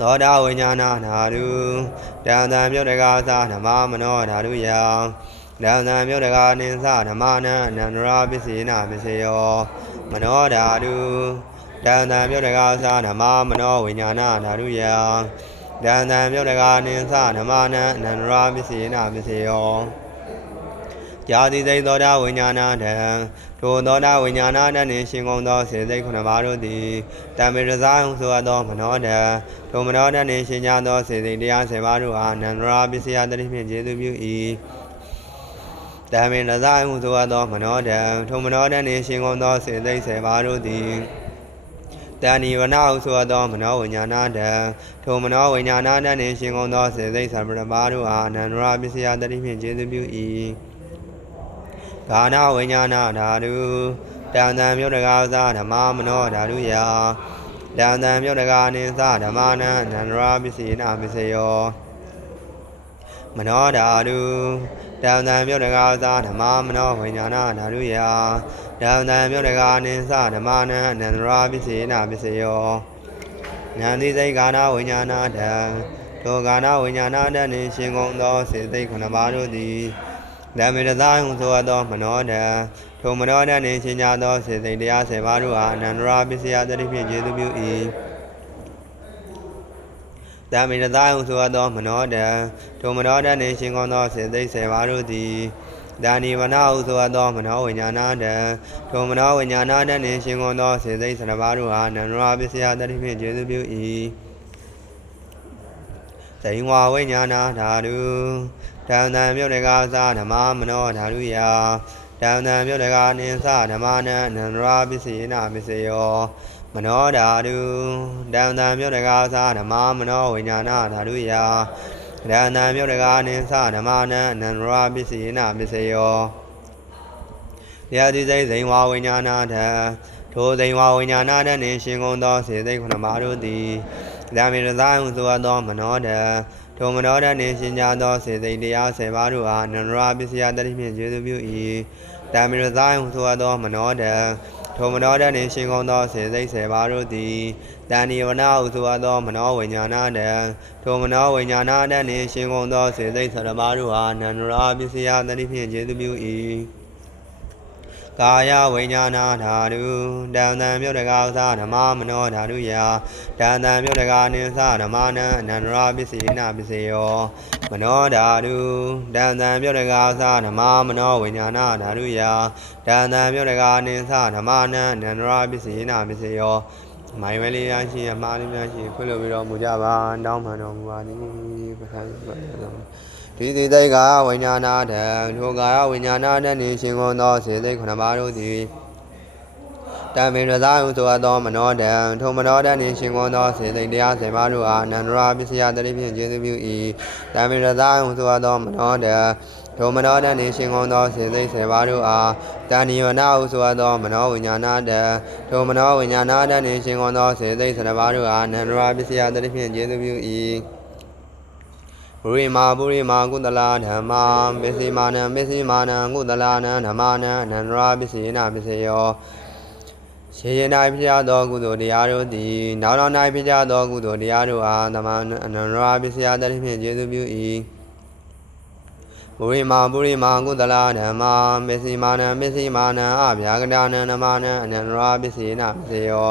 သောတာဝိညာဏဓာတုတံတံမြုတ်တကာသဓမ္မမနောဓာတုယံတံတံမြုတ်တကာနိသဓမ္မနံအနန္တရာပစ္စေနပစ္စယောမနောဓာတုတံတံမြုတ်တကာသဓမ္မမနောဝိညာဏဓာတုယံတံတံမြုတ်တကာနိသဓမ္မနံအနန္တရာပစ္စေနပစ္စယောญาတိသိသောတာဝိညာဏတံထိုသောတာဝိညာဏတနှင့်ရှင်ကုန်သောစေစိတ်ခုနှစ်ပါးတို့သည်တံမေရဇာဟုဆိုသောမနောတံထိုမနောတနှင့်ရှင်ကြသောစေစိတ်တရား10ပါးတို့အားနန္ဒရာပစ္စယတတိဖြင့်ကျေစုပြု၏တံမေရဇာဟုဆိုသောမနောတံထိုမနောတနှင့်ရှင်ကုန်သောစေစိတ်10ပါးတို့သည်တဏိဝနာဟုဆိုသောမနောဝိညာဏတံထိုမနောဝိညာဏတနှင့်ရှင်ကုန်သောစေစိတ်7ပါးတို့အားနန္ဒရာပစ္စယတတိဖြင့်ကျေစုပြု၏ကာနဝိညာဏဓာတုတံတံမြုတ်တကာသဓမ္မမနောဓာတုယတံတံမြုတ်တကာနိသဓမ္မနံအနန္တရာပစ္စေနပစ္စယောမနောဓာတုတံတံမြုတ်တကာသဓမ္မမနောဝိညာဏဓာတုယတံတံမြုတ်တကာနိသဓမ္မနံအနန္တရာပစ္စေနပစ္စယောဉာဏ်သိစိတ်ကာနဝိညာဏတံထိုကာနဝိညာဏတနှင့်ရှင်ကုန်သောစေသိခုနှစ်ပါးတို့သည်ဓမ္မေရဇာဟုဆိုသောမနောတံထိုမနောတနှင့်ရှင်ကြသောစေစိတ်တရား10ပါးတို့အားအနန္တရာပစ္စယတတိဖြင့်ကျေစုပြု၏ဓမ္မေရဇာဟုဆိုသောမနောတံထိုမနောတနှင့်ရှင်ကုန်သောစေစိတ်10ပါးတို့သည်ဒါနိဝနာဟုဆိုသောမနောဝိညာဏတံထိုမနောဝိညာဏတနှင့်ရှင်ကုန်သောစေစိတ်7ပါးတို့အားအနန္တရာပစ္စယတတိဖြင့်ကျေစုပြု၏ဇိဝဝိညာဏဓာတုတံတံမြုတ်တကာသဓမ္မမနောဓာတုယတံတံမြုတ်တကာနိသဓမ္မနံအနန္တရာပစ္စေနပစ္စယောမနောဓာတုတံတံမြုတ်တကာသဓမ္မမနောဝိညာဏဓာတုယတံတံမြုတ်တကာနိသဓမ္မနံအနန္တရာပစ္စေနပစ္စယောယတိစိတ်ဇိဝဝိညာဏဓာထိုဇိဝဝိညာဏဓာနှင့်ရှင်ကုန်သောစေစိတ်9ပါးတို့သည်ဓမ္မေရဇာဟုဆိုသောမနောဓာထိုမနောဓာနှင့်ရှင်ကြသောစေစိတ်တရား10ပါးတို့အားအနန္တရာပစ္စယတတိဖြင့်ကျေစုပြု၏ဓမ္မေရဇာဟုဆိုသောမနောဓာထိုမနောဓာနှင့်ရှင်ကုန်သောစေစိတ်10ပါးတို့သည်တဏိဝနာဟုဆိုသောမနောဝိညာဏဓာထိုမနောဝိညာဏဓာနှင့်ရှင်ကုန်သောစေစိတ်7ပါးတို့အားအနန္တရာပစ္စယတတိဖြင့်ကျေစုပြု၏ကာယဝိညာဏဓာတုတံတံမြုတ်တကာသဓမ္မမနောဓာတုယတံတံမြုတ်တကာနိသဓမ္မနံအနန္တရာပစ္စေနပစ္စယောမနောဓာတုတံတံမြုတ်တကာသဓမ္မမနောဝိညာဏဓာတုယတံတံမြုတ်တကာနိသဓမ္မနံအနန္တရာပစ္စေနပစ္စယောမိုင်ဝလေးရရှိအမှားလေးများရှိခွင့်လို့ပြီးတော်မူကြပါတောင်းပန်တော်မူပါသည်ပခါဒီသိသိကဝိညာဏတံထိုကာယဝိညာဏတနှင့်ရှင်ကုန်သောစေသိ9ပါးတို့သည်တံမေရဇာဟုဆိုသောမနောတံထိုမနောတနှင့်ရှင်ကုန်သောစေသိတရား10ပါးတို့အားအနန္တရာပစ္စယတတိဖြင့်ကျေစုပြု၏တံမေရဇာဟုဆိုသောမနောတံထိုမနောတနှင့်ရှင်ကုန်သောစေသိ10ပါးတို့အားတဏိဝနာဟုဆိုသောမနောဝိညာဏတံထိုမနောဝိညာဏတနှင့်ရှင်ကုန်သောစေသိ7ပါးတို့အားအနန္တရာပစ္စယတတိဖြင့်ကျေစုပြု၏ပုရိမာကုသလဓမ္မာပစ္စည်းမာနံကုသလနံဓမ္မနံအနန္တရာပစ္စေနပစ္စယောရှေး၌ဖြစ်ကြသောကုသိုလ်တရားတို့သည်နောက်နောက်၌ဖြစ်ကြသောကုသိုလ်တရားတို့အားသမဏအနန္တရာပစ္စယတတိဖြင့်ကျေစုပြု၏ပုရိမာကုသလဓမ္မာပစ္စည်းမာနံအဗျာကတာနံဓမ္မနံအနန္တရာပစ္စေနပစ္စယော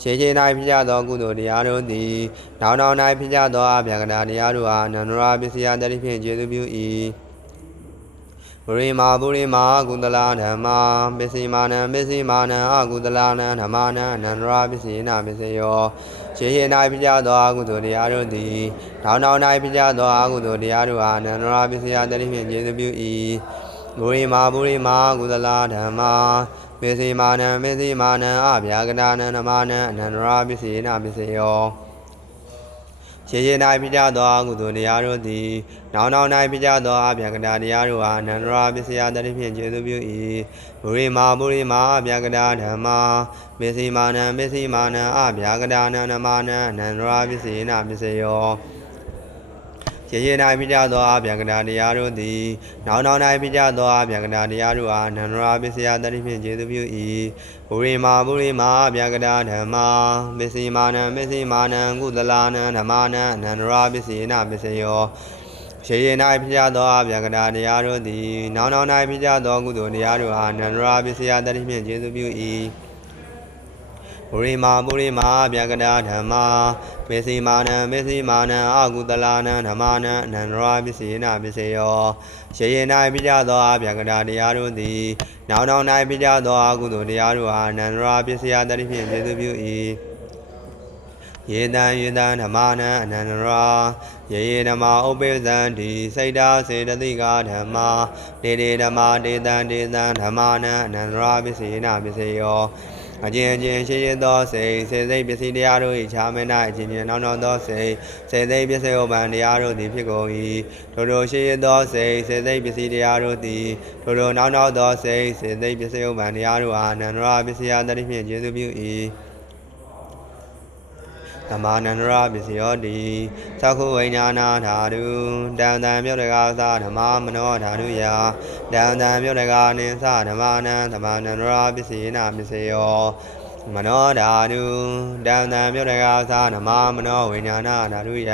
ရှေး၌ဖြစ်ကြသောကုသိုလ်တရားတို့သည်နောက်နောက်၌ဖြစ်ကြသောအဗျာကတာတရားတို့အားအနန္တရာပစ္စယတတိဖြင့်ကျေစုပြု၏ပုရိမာကုသလဓမ္မာပစ္စည်းမာနံအကုသလနံဓမ္မနံအနန္တရာပစ္စေနပစ္စယောရှေး၌ဖြစ်ကြသောအကုသိုလ်တရားတို့သည်နောက်နောက်၌ဖြစ်ကြသောအကုသိုလ်တရားတို့အားအနန္တရာပစ္စယတတိဖြင့်ကျေစုပြု၏ပုရိမာကုသလဓမ္မာပစ္စည်းမာနံအဗျာကတာနံဓမ္မနံအနန္တရာပစ္စေနပစ္စယောရှေး၌ဖြစ်ကြသောအကုသိုလ်တရားတို့သည်နောက်နောက်၌ဖြစ်ကြသောအဗျာကတာတရားတို့အားအနန္တရာပစ္စယတတိဖြင့်ကျေစုပြု၏ပုရိမာအဗျာကတာဓမ္မာပစ္စည်းမာနံအဗျာကတာနံဓမ္မနံအနန္တရာပစ္စေနပစ္စယော ရေရေ၌ပိကြသောအဗျာကတာတရားတို့သည်နောင်နောင်၌ပိကြသောအဗျာကတာတရားတို့အားနန္ဒရာပစ္စယတတိဖြင့်ကျေသူပြု၏ဘူရိမာအဗျာကတာဓမ္မာပစ္စည်းမာနံကုသလာနံဓမ္မာနံအနန္ဒရာပစ္စယေနပစ္စယောရေရေ၌ပိကြသောအဗျာကတာတရားတို့သည်နောင်နောင်၌ပိကြသောကုသိုလ်တရားတို့အားနန္ဒရာပစ္စယတတိဖြင့်ကျေသူပြု၏ဘူရိမာဗျာကတာဓမ္မာမေစီမာနံအာကုတလာနံဓမ္မာနံအနန္တရာပစ္စယေနပစ္စယောရေရေ၌ပိကြသောအဗျာကတာတရားတို့သည်နောင်နောင်၌ပိကြသောအကုသိုလ်တရားတို့အားအနန္တရာပစ္စယတတိဖြင့်ကျေသူပြု၏ယေတံဓမ္မာနံအနန္တရာယေဓမ္မာဥပ္ပေသံတိစိတ်တာစေတသိကဓမ္မာဒေဓမ္မာဒေသံဓမ္မာနံအနန္တရာပစ္စယေနပစ္စယောအကျဉ်ရှိသောစေစိတ်ပစ္စည်းတရားတို့၏ခြားမဲ၌အချင်းချင်းနောက်သောစေစိတ်ပစ္စည်းဥပ္ပံတရားတို့သည်ဖြစ်ကုန်၏ထိုရှိသောစေစိတ်ပစ္စည်းတရားတို့သည်ထိုနောက်သောစေစိတ်ပစ္စည်းဥပ္ပံတရားတို့အားအနန္တရာပစ္စယတတိဖြင့်ကျေစုပြု၏သမာနန္ဒရာပစ္စယောတိသက္ခုဝိညာဏဓာတုတံမြုတ်တကာသဓမ္မမနောဓာတုယတံမြုတ်တကာနိသဓမ္မနံသမာနန္ဒရာပစ္စယေနပစ္စယောမနောဓာတုတံမြုတ်တကာသဓမ္မမနောဝိညာဏဓာတုယ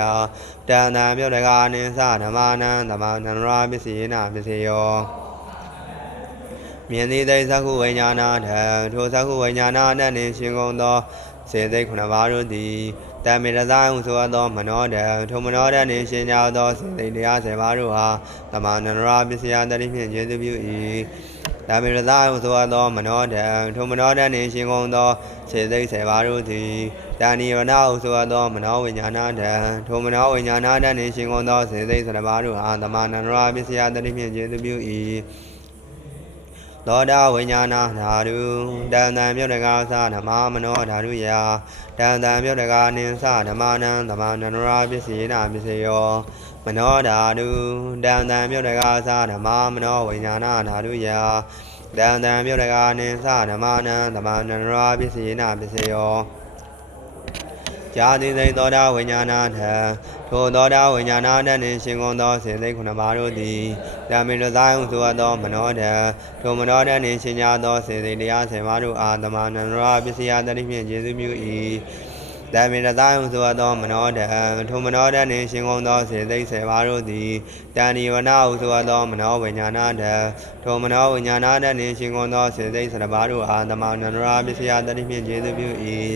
တံမြုတ်တကာနိသဓမ္မနံသမာနန္ဒရာပစ္စယေနပစ္စယောမြင်သည်သိသက္ခုဝိညာဏဓာထိုသက္ခုဝိညာဏနှင့်ရှင်ကုန်သောစေသိခုနှစ်ပါးတို့သည်တမေရဇာဟုဆိုသောမနောဓာထိုမနောဓာနှင့်ရှင်ကြသောစေသိတရား10ပါးတို့ဟာသမာနန္ဒရာပစ္စယတတိဖြင့်ကျေစုပြု၏တမေရဇာဟုဆိုသောမနောဓာထိုမနောဓာနှင့်ရှင်ကုန်သောစေသိ10ပါးတို့သည်တဏိဝနာဟုဆိုသောမနောဝိညာဏဓာထိုမနောဝိညာဏဓာနှင့်ရှင်ကုန်သောစေသိ10ပါးတို့ဟာသမာနန္ဒရာပစ္စယတတိဖြင့်ကျေစုပြု၏သောတာဝိညာဏဓာတုတံမြုတ်တကာသဓမ္မမနောဓာတုယတံမြုတ်တကာနိသဓမ္မနံသမာနန္ဒရာပစ္စယေနပစ္စယောမနောဓာတုတံမြုတ်တကာသဓမ္မမနောဝိညာဏဓာတုယတံမြုတ်တကာနိသဓမ္မနံသမာနန္ဒရာပစ္စယေနပစ္စယောဇာတိသိသောတာဝိညာဏဓာထိုသောတာဝိညာဏဓာနှင့်ရှင်ကုန်သောစေသိခုနှစ်ပါးတို့သည်ဓမ္မေတဇာဟုဆိုသောမနောဓာထိုမနောဓာနှင့်ရှင်ကြသောစေသိတရား10ပါးတို့အားသမာနန္ဒရာပစ္စယတတိဖြင့်ကျေစုပြု၏ဓမ္မေတဇာဟုဆိုသောမနောဓာထိုမနောဓာနှင့်ရှင်ကုန်သောစေသိ10ပါးတို့သည်တဏိဝနာဟုဆိုသောမနောဝိညာဏဓာထိုမနောဝိညာဏဓာနှင့်ရှင်ကုန်သောစေသိ12ပါးတို့အားသမာနန္ဒရာပစ္စယတတိဖြင့်ကျေစုပြု၏